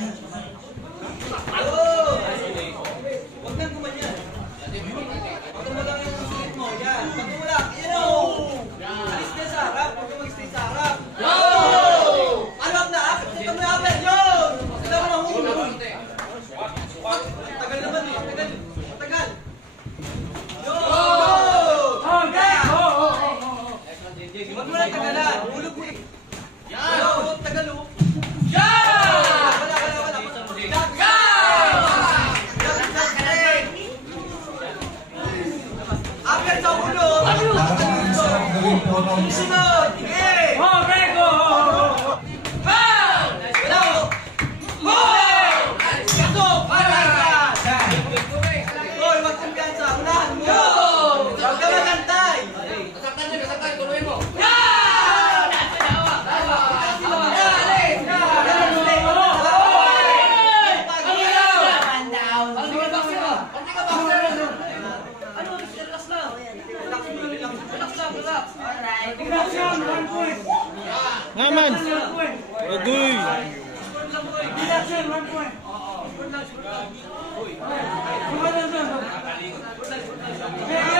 Huwag nang gumanyan. Pagka mo lang yung sulit mo. Yan. Pagtulak. Alis na sa harap. Huwag kang mag-stay sa harap. Alwag na. Ito mo yung yun. Wala mo na hulog. Tagal naman eh. Tagal. Huwag mo lang tagalan. Hulog mo eh. Tagal o. Sunod! Sige! Rego! Hoy, magkumpiyansa! Unahan mo! Huwag ka magantay! Nasaktan, tuloy mo! Naman! Agoy! Relaxation, 1 point. Hey,